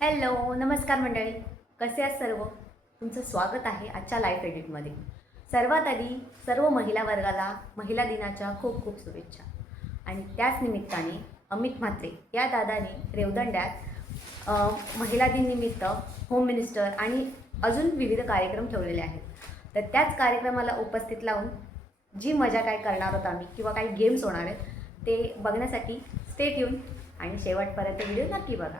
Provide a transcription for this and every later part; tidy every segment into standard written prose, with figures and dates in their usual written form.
Hello नमस्कार मंडळी, कसे आहात सर्व? तुमचं स्वागत आहे आजच्या लाईव्ह एडिटमध्ये. सर्वात आधी सर्व महिला वर्गाला महिला दिनाच्या खूप खूप शुभेच्छा. आणि त्याच निमित्ताने अमित म्हात्रे या दादाने रेवदंड्यात महिला दिन निमित्त होम मिनिस्टर आणि अजून विविध कार्यक्रम ठेवलेले आहेत. तर त्याच कार्यक्रमाला उपस्थित लावून जी मजा काय करणार आहोत आम्ही किंवा काही गेम्स होणार आहेत ते बघण्यासाठी स्टे ट्यून आणि शेवटपर्यंत व्हिडिओ नक्की बघा.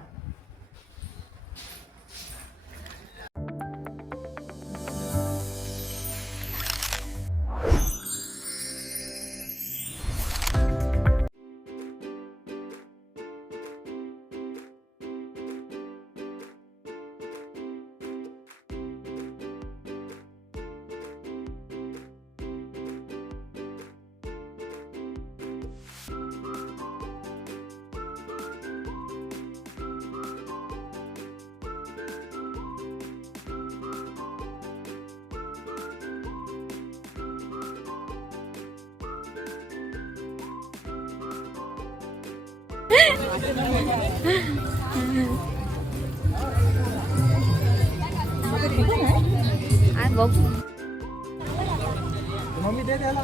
मम्मी दे द्याला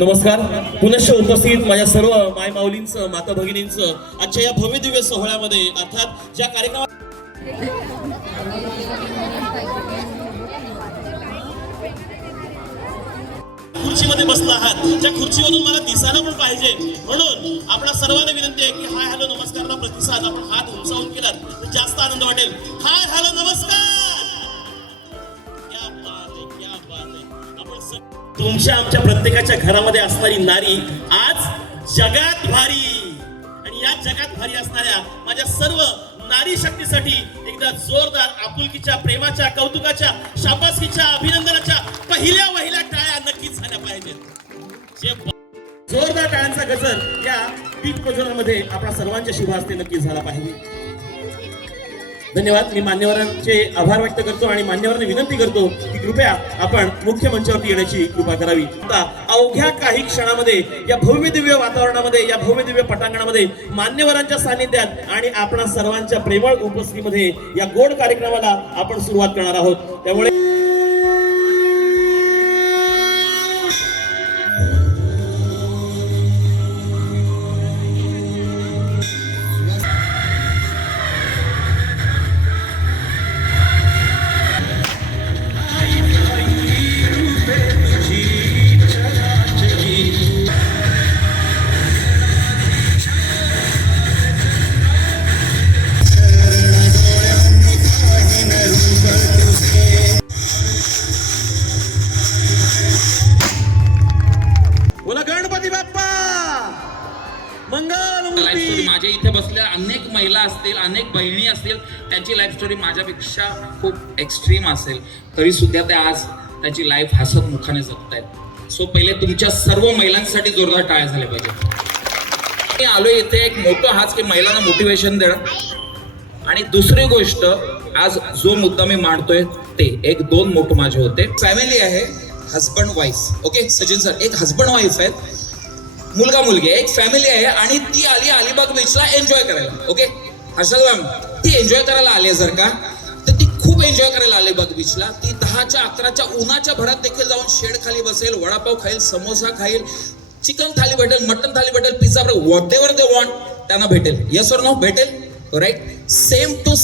नमस्कार. पुनश्च उपस्थित माझ्या सर्व माय माऊलींचं, माता भगिनींचं आजच्या या भव्य दिव्य सोहळ्यामध्ये अर्थात ज्या कार्यक्रमात खुर्चीमध्ये बसला आहात त्या खुर्चीवरून मला दिसायला पण पाहिजे, म्हणून आपल्या सर्वांना विनंती आहे की हाय हॅलो नमस्कारला प्रतिसाद आपण हात उंचावून केलात तर जास्त आनंद वाटेल. हाय हॅलो नमस्कार. क्या बात है, क्या बात है. आपण तुमच्या आमच्या प्रत्येकाच्या घरामध्ये असणारी नारी आज जगात भारी, आणि या जगात भारी असणाऱ्या माझ्या सर्व नारी शक्तीसाठी एकदा जोरदार आपुलकीच्या, प्रेमाच्या, कौतुकाच्या, शाबासकीच्या, अभिनंदनाच्या पहिल्या टाळ्या नक्कीच झाल्या पाहिजेत. जोरदार टाळ्यांचा गजर या दीप प्रज्वलनामध्ये आपल्या सर्वांच्या शुभ हस्ते नक्कीच झाला पाहिजे. धन्यवाद. मी मान्यवरांचे आभार व्यक्त करतो आणि मान्यवरांना विनंती करतो की कृपया आपण मुख्य मंचावरती येण्याची कृपा करावी. आता अवघ्या काही क्षणामध्ये या भव्य दिव्य वातावरणामध्ये, या भव्य दिव्य पटांगणामध्ये मान्यवरांच्या सानिध्यात आणि आपणा सर्वांच्या प्रेमळ उपस्थितीमध्ये या गोड कार्यक्रमाला आपण सुरुवात करणार आहोत. त्यामुळे लाईफ स्टोरी माझ्या इथे बसल्या अनेक महिला असतील, अनेक बहिणी असतील, त्यांची लाईफ स्टोरी माझ्यापेक्षा खूप एक्स्ट्रीम असेल, तरी सुद्धा त्या आज त्याची लाईफ हसत मुखाने जगतायत. सो पहिले तुमच्या सर्व महिलांसाठी जोरदार टाळ्या झाल्या पाहिजे. मी आलो इथे एक मोठं हाच की महिलांना मोटिवेशन देणं, आणि दुसरी गोष्ट आज जो मुद्दा मी मांडतोय ते एक दोन मोठं माझे होते. फॅमिली आहे, husband wife. Okay Sachin sir, एक हजबंड वाईफ आहेत, मुलगा मुलगी, एक फॅमिली आहे, आणि ती आली अलिबाग बीचला एन्जॉय करायला. ओके हर्षल मॅम, ती एन्जॉय करायला आली जर का, तर ती खूप एन्जॉय करायला अलिबाग बीचला. ती 10च्या 11च्या उन्हाच्या भरात देखील जाऊन शेड खाली बसेल, वडापाव खाईल, समोसा खाईल, चिकन थाली भेटेल, मटन थाली भेटेल, pizza, what ever they want त्यांना भेटेल. येस और नो भेटेल, राईट. सेम टू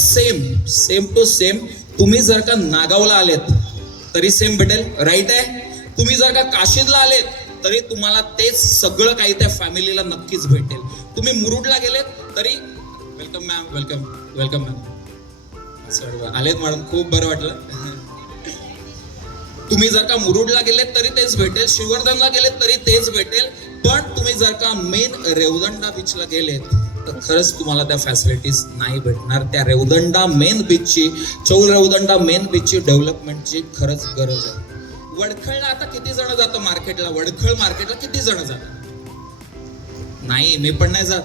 सेम तुम्ही जर का नागावला आलेत तरी सेम भेटेल, राईट आहे. तुम्ही जर का काशीदला आलेत तरी तुम्हाला तेच सगळं काही त्या फॅमिलीला नक्कीच भेटेल. तुम्ही मुरुडला गेलेत तरी वेलकम मॅम, वेलकम मॅम, आलेत मॅडम, खूप बरं वाटलं. तुम्ही जर का मुरुडला गेलेत तरी तेच भेटेल, श्रीवर्धनला गेलेत तरी तेच भेटेल, पण तुम्ही जर का मेन रेवदंडा बीचला गेलेत तर खरंच तुम्हाला त्या फॅसिलिटीज नाही भेटणार. त्या रेवदंडा मेन बीचची, चौल रेवदंडा मेन बीचची डेव्हलपमेंटची खरंच गरज आहे. वडखळला आता किती जण जातं मार्केटला? वडखळ मार्केटला किती जण जातात? नाही, मी पण नाही जात,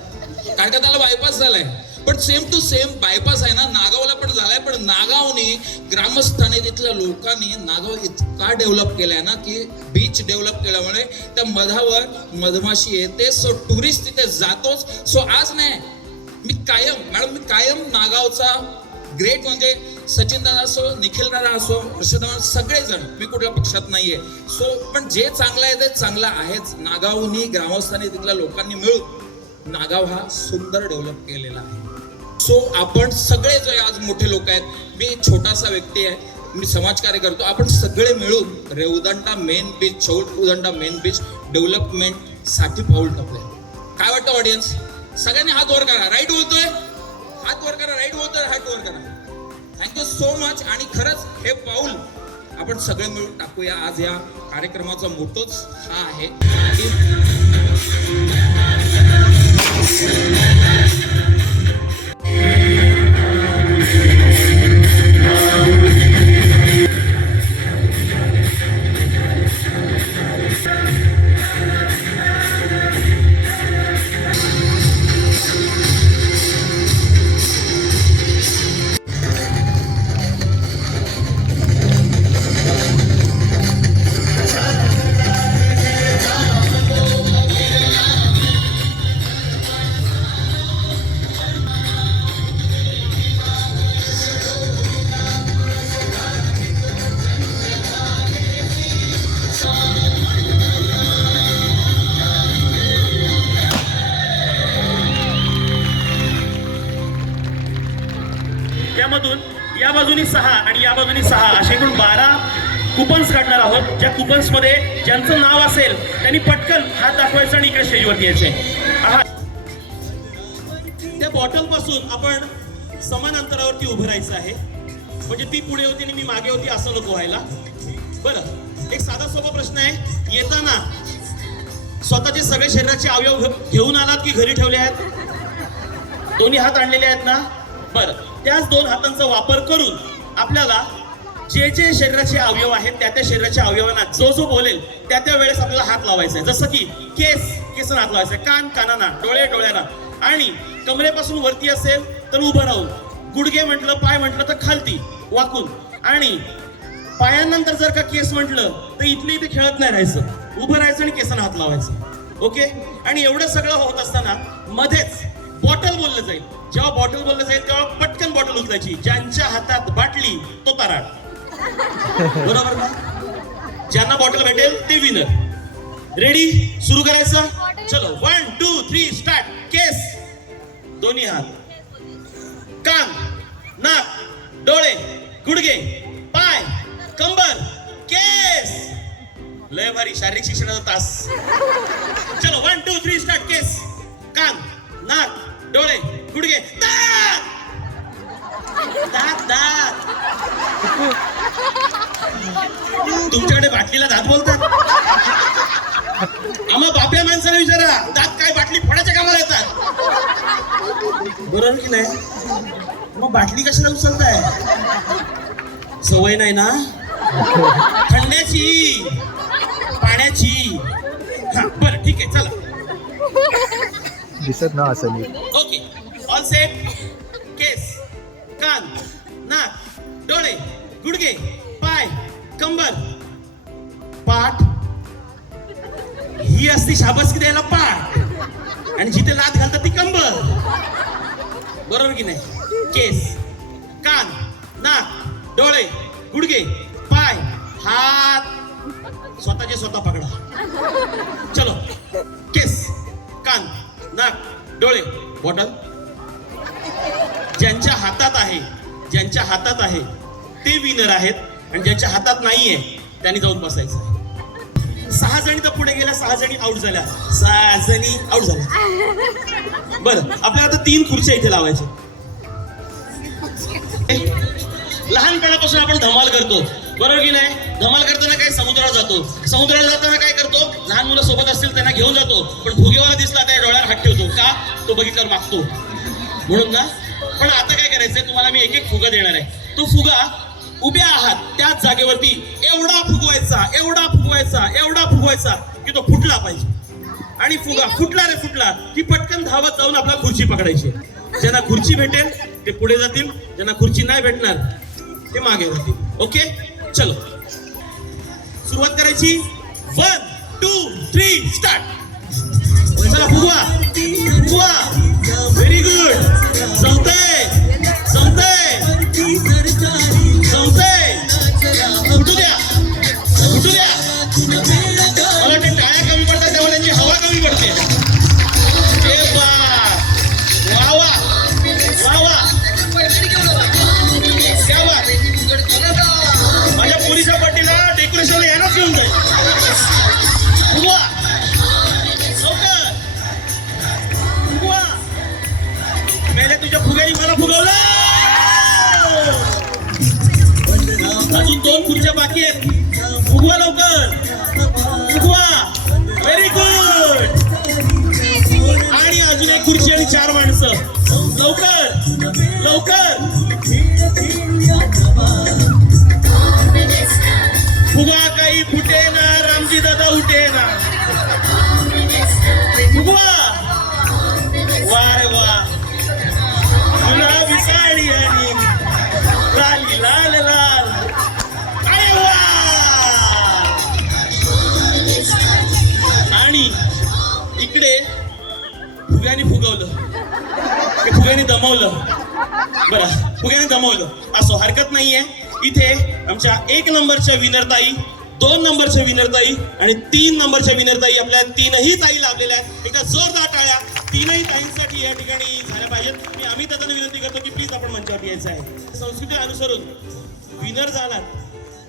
कारण का त्याला बायपास झालाय. पण सेम टू सेम बायपास आहे ना नागावला पण झालाय. पण नागावनी ग्रामस्थांनी, तिथल्या लोकांनी नागाव इतका डेव्हलप केलाय ना की बीच डेव्हलप केल्यामुळे त्या मधावर मधमाशी येते. सो टुरिस्ट तिथे जातोच. सो आज नाही, मी कायम नागावचा ग्रेट म्हणजे सचिन दादा असो, निखिल दादा असो, हर्षदादा, सगळेजण, मी कुठल्या पक्षात नाहीये. सो पण जे चांगलं आहे ते चांगलं आहेच. नागावनी ग्रामस्थांनी, तिथल्या लोकांनी मिळून नागाव हा सुंदर डेव्हलप केलेला आहे. सो आपण सगळे जे आज मोठे लोक आहेत, मी छोटासा व्यक्ती आहे, मी समाजकार्य करतो, आपण सगळे मिळून Revdanda main beach, Chaul Revdanda main beach development साठी पाऊल टाकले. काय वाटतं ऑडियन्स? सगळ्यांनी हात वर करा. राईट बोलतोय? हात वर करा. राईट बोलतोय? हात वर करा. Thank you so much. आणि खरंच हे पाऊल आपण सगळे मिळून टाकूया. आज या कार्यक्रमाचा मोठोच हा आहे की त्यामधून या बाजूनी 6 आणि या बाजूनी 6 असे एकूण 12 कुपन्स काढणार आहोत. ज्या कुपन्स मध्ये ज्यांचं नाव असेल त्यांनी पटकन हात दाखवायचा आणि इकडे स्टेजवरती यायचे. त्या बॉटल पासून आपण समान अंतरावरती उभं राहायचं आहे. म्हणजे ती पुढे होती आणि मी मागे होती असं नको व्हायला. बरं, एक साधा सोपा प्रश्न आहे. येताना स्वतःचे सगळे शरीराचे अवयव घेऊन आलात की घरी ठेवले आहेत? दोन्ही हात आणलेले आहेत ना? बरं, त्याच 2 हातांचा वापर करून आपल्याला जे जे शरीराचे अवयव आहेत त्या त्या शरीराच्या अवयवांना जो जो बोलेल त्या त्या वेळेस आपल्याला हात लावायचा आहे. जसं की केसांना हात लावायचा आहे, कान कानांना, डोळे डोळ्याला, आणि कमरेपासून वरती असेल तर उभं राहून, गुडघे म्हटलं, पाय म्हटलं तर खालती वाकून, आणि पायांनंतर जर का केस म्हटलं तर इथले इथे खेळत नाही राहायचं, उभं राहायचं आणि केसांना हात लावायचं. ओके? आणि एवढं सगळं होत असताना मध्येच बॉटल बोललं जाईल. जेव्हा बॉटल बोललं जाईल तेव्हा पटकन बॉटल उचलायची. ज्यांच्या हातात बाटली तो तराड. बरोबर ना? ज्यांना बॉटल भेटेल ते विनर. रेडी? सुरू करायचं? चलो, 1 2 3 स्टार्ट. केस, दोन्ही हात, कान, नाक, डोळे, गुडघे, पाय, कंबर, केस. लय भारी शारीरिक शिक्षणाचा तास. चलो, 1 2 3 स्टार्ट. केस, कान, नाक, डोळे, गुडघे, दात, दात, दात. तुमच्याकडे बाटलीला दात बोलतात? आम्हा बाप्या माणसाला विचारा, दात काय बाटली फोडायच्या कामाला येतात? बरोबर की नाही? मग बाटली कशाला उचलताय? सवय नाही ना थंड्याची, पाण्याची. हा, बरं, ठीक आहे, चला. दिसत ना असं नीट. Okay, all set. केस, कान, नाक, डोळे, गुडघे, पाय, कंबर, पाठ. ही असती शाबासकी द्यायला पाठ, आणि जिथे लात घालतात ती कंबर. बरोबर की नाही? केस, कान, नाक, डोळे, गुडघे, पाय, हात स्वतःचे स्वतः पकडा. चलो, केस, कान, नाक, डोळे, बॉटल. ज्यांच्या हातात आहे ते विनर आहेत, आणि ज्यांच्या हातात नाहीये त्यांनी जाऊन बसायचं. 6 जणी तर पुढे गेल्या, 6 जणी आउट झाल्या. 6 जणी आउट झाल्या. बरं, आपल्याला आता 3 खुर्च्या इथे लावायच्या. लहानपणापासून आपण धमाल करतो. बरोबर की नाही? धमाल करताना काय समुद्रावर जातो, समुद्रावर जाताना काय करतो, लहान मुलं सोबत असतील त्यांना घेऊन जातो, पण फुगेवाला दिसला त्या डोळ्यावर हात ठेवतो का, तो बघितल्यावर मागतो म्हणून ना. पण आता काय करायचंय, तुम्हाला मी एक एक फुगा देणार आहे. तो फुगा उभ्या आहात त्याच जागेवरती एवढा फुगवायचा, एवढा फुगवायचा, एवढा फुगवायचा की तो फुटला पाहिजे. आणि फुगा फुटला रे फुटला की पटकन धावत जाऊन आपला खुर्ची पकडायची. ज्यांना खुर्ची भेटेल ते पुढे जातील, ज्यांना खुर्ची नाही भेटणार ते मागे जातील. ओके, चलो सुरुवात करायची. 1 2 3 स्टार्ट. चला फुगवा फुगवा. Very good. संपतंय संपतंय संपतंय. फुटू द्या फुटू द्या. मला ते टाळ्या कमी पडतात तेव्हा त्यांची हवा कमी पडते. ए बा, वा वा वा वा, क्या बात. माझ्या पोलीच्या पार्टीला डेकोरेशनला यायलाच घेऊन जाईल. फुगवा लवकर फुगवा. मेले तुझ्या फुग्यानी मला फुगवलं. अजून 2 खुर्च्या बाकी आहेत. फुगवा लवकर फुगवा. Very good. आणि अजून 1 खुर्ची आणि 4 माणसं. लवकर लवकर फुगा. काही फुटे ना, रामजी दादा उठे ना. फुगवा. वा रे वा. तुला विसाळी आणि लाली लाल लाल. अरे वा. आणि इकडे फुग्याने फुगवलं, ते फुग्याने दमवलं. बरं, फुग्याने दमवलं असो, हरकत नाहीये. इथे आमच्या 1 नंबरच्या विनरताई, 2 नंबरच्या विनरताई आणि 3 नंबरच्या विनरताई, आपल्या 3ही ताई लाभलेल्या आहेत. एकदा जोरदार टाळ्या 3ही ताईंसाठी या ठिकाणी झाल्या पाहिजेत. मी अमित दादांना विनंती करतो की प्लीज आपण मंचावर यायचं आहे. संस्कृती अनुसरून विनर झालात,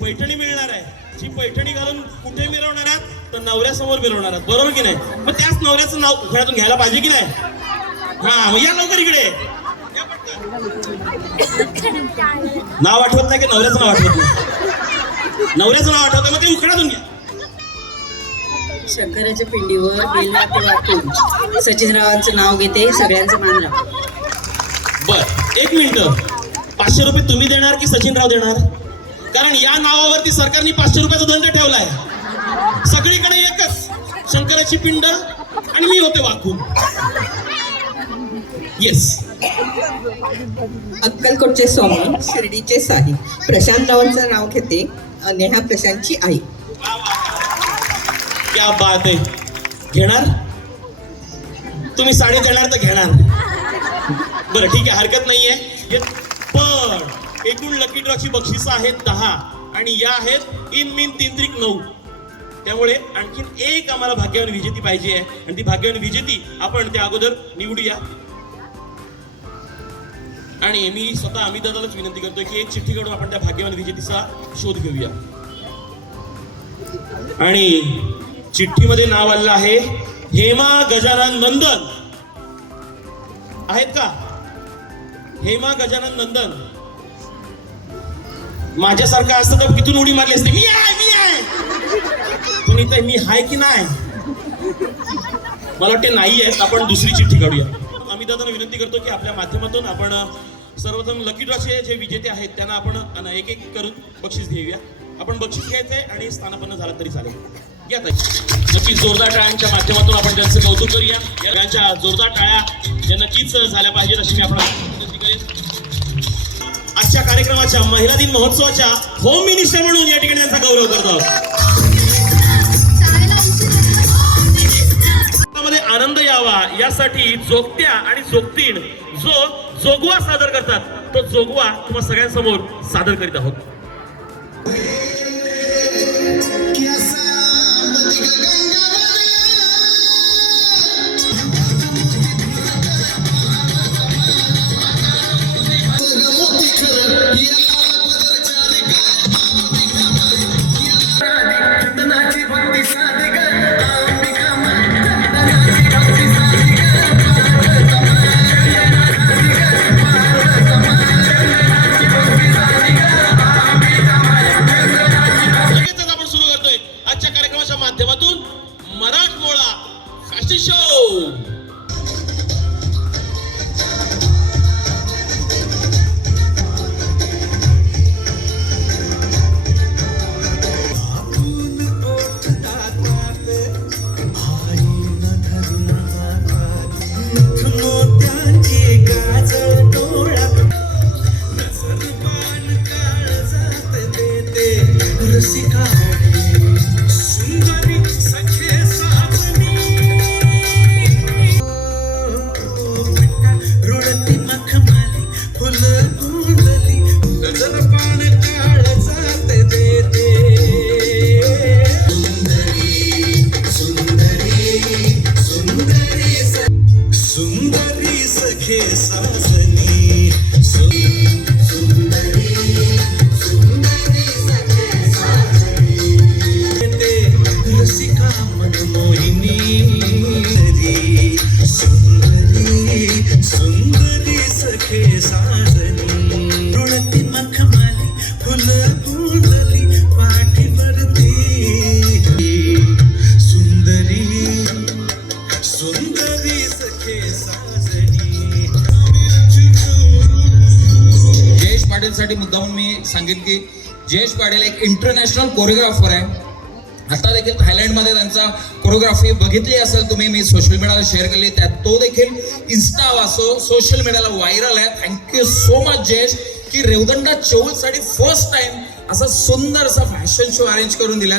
पैठणी मिळणार आहे. जी पैठणी घालून कुठे मिरवणार आहात, तर नवऱ्यासमोर मिरवणार आहात. बरोबर की नाही? मग त्याच नवऱ्याचं नाव खेळातून घ्यायला पाहिजे की नाही? हा, मग या लवकर इकडे. नाव आठवत नाही की नवऱ्याचं नाव आठवत नाही? नवऱ्याचं नाव आठवतं, मग ते उखडातून घ्या. शंकराच्या पिंडीवर बेलवाटे वाटून सचिनरावांचं नाव घेते. सगळ्यांचं मान राहा. बर, 1 मिनिट. 500 रुपये तुम्ही देणार की सचिनराव देणार? कारण या नावावरती सरकारने 500 रुपयाचा दंड ठेवलाय. सगळीकडे एकच शंकराची पिंड आणि मी होते वाकून. येस. अक्कलकोटचे स्वामी, शिर्डीचे साई. प्रशांतरावांचं नाव घेते. नेहा प्रशांतची आई. क्या बात आहे. घेणार तुम्ही? साडी देणार तर घेणार. बरं ठीक आहे, हरकत नाहीये. पण एकूण लकी ड्रॉची बक्षिसं आहेत 10 आणि या आहेत इन मीन 3 त्रिक 9. त्यामुळे आणखीन एक आम्हाला भाग्यवान विजेती पाहिजे आहे आणि ती भाग्यवान विजेती आपण त्या अगोदर निवडूया. आणि मी स्वतः अमित दादालाच विनंती करतोय की एक चिठ्ठी काढून आपण त्या भाग्यवान विजेतीचा शोध घेऊया. आणि चिठ्ठीमध्ये नाव आलेलं आहे हेमा गजानन नंदन. आहेत का? हेमा गजानन नंदन. माझ्यासारखं असतं तर किती उडी मारली असते. मी आहे पण इथं मी हाय की नाही? मला वाटते नाही आहे. आपण दुसरी चिठ्ठी काढूया. अमित दादांना विनंती करतो की आपल्या माध्यमातून आपण सर्वप्रथम लकी ड्रॉचे जे विजेते आहेत त्यांना आपण एक एक करून बक्षीस घेऊया. आपण बक्षीस घ्यायचंय आणि स्थानापन्न झाला तरी चालेल. घ्या ताई. नक्कीच जोरदार टाळ्यांच्या माध्यमातून आपण त्यांचं कौतुक करूया. यांच्या जोरदार टाळ्या या नक्कीच झाल्या पाहिजेत अशी मी आपण विनंती करेन. आजच्या कार्यक्रमाच्या महिला दिन महोत्सवाच्या होम मिनिस्टर म्हणून या ठिकाणी त्यांचा गौरव करतो. मध्ये आनंद यावा यासाठी जोगत्या आणि जोगतीण जो जोगवा सादर करतात तो जोगवा तुम्हा सगळ्यांसमोर सादर करीत आहोत. जलपान काळजात देते. सुंदरी सखे सासनी रसिका मन मोहिनी सुंदरी सखे साजनी रुळती मखमाली फुलं फुलली पाठीवरती सुंदरी सखे साजनी. जयेश पाटीलसाठी मुद्दामून मी सांगेन की जयेश पाटील एक इंटरनॅशनल कोरिओग्राफर आहे. आता देखील थायलंडमध्ये त्यांचा कोरिओग्राफी बघितली असेल तुम्ही, मी सोशल मीडियाला शेअर केली, त्यात तो देखील इन्स्टा वासो सोशल मीडियाला व्हायरल आहे. थँक्यू सो मच जयेश की रेवदंडा चौलसाठी फर्स्ट टाइम असा सुंदर असा फॅशन शो अरेंज करून दिला.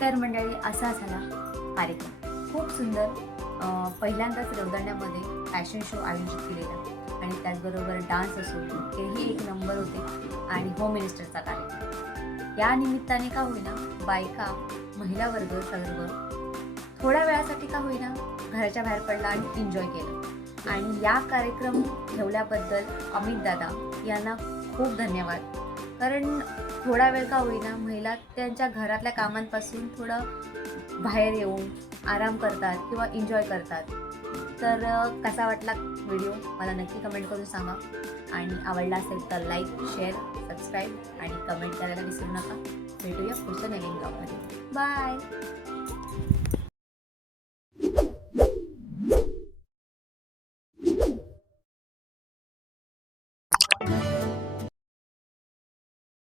तर मंडळी असा झाला कार्यक्रम, खूप सुंदर. पहिल्यांदाच रेवदंड्यामध्ये फॅशन शो आयोजित केलेला आणि त्याचबरोबर डान्स असो हेही एक नंबर होते आणि होम मिनिस्टरचा कार्यक्रम. या निमित्ताने का होईना बायका, महिला वर्ग सर्व थोड्या वेळासाठी का होईना घराच्या बाहेर पडला आणि एन्जॉय केलं. आणि या कार्यक्रम ठेवल्याबद्दल अमित दादा यांना खूप धन्यवाद. कारण थोडा वेळ का होईना महिला त्यांच्या घरातल्या कामांपासून थोडं बाहेर येऊन आराम करतात किंवा एन्जॉय करतात. तर कसा वाटला व्हिडिओ मला नक्की कमेंट करून सांगा. आणि आवडला असेल तर लाईक, शेअर, सबस्क्राईब आणि कमेंट करायला विसरू नका. भेटूया पुढच्या नवीन ब्लॉगमध्ये. बाय.